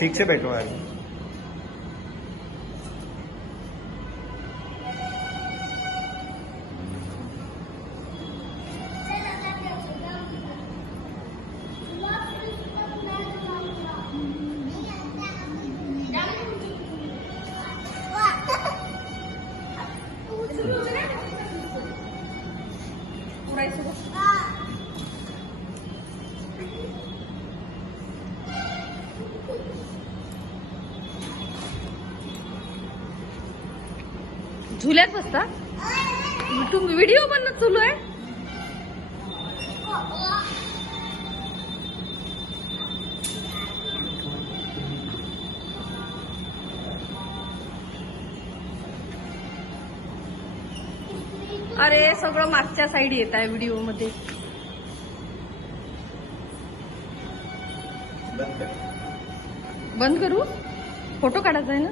ठीक से बैठो यार। झुल्यात बसता तुम्ही? व्हिडिओ बनणं चालू आहे। अरे सगळं मागच्या साईड येत आहे व्हिडिओ मध्ये। बंद करू? फोटो काढायचा आहे ना।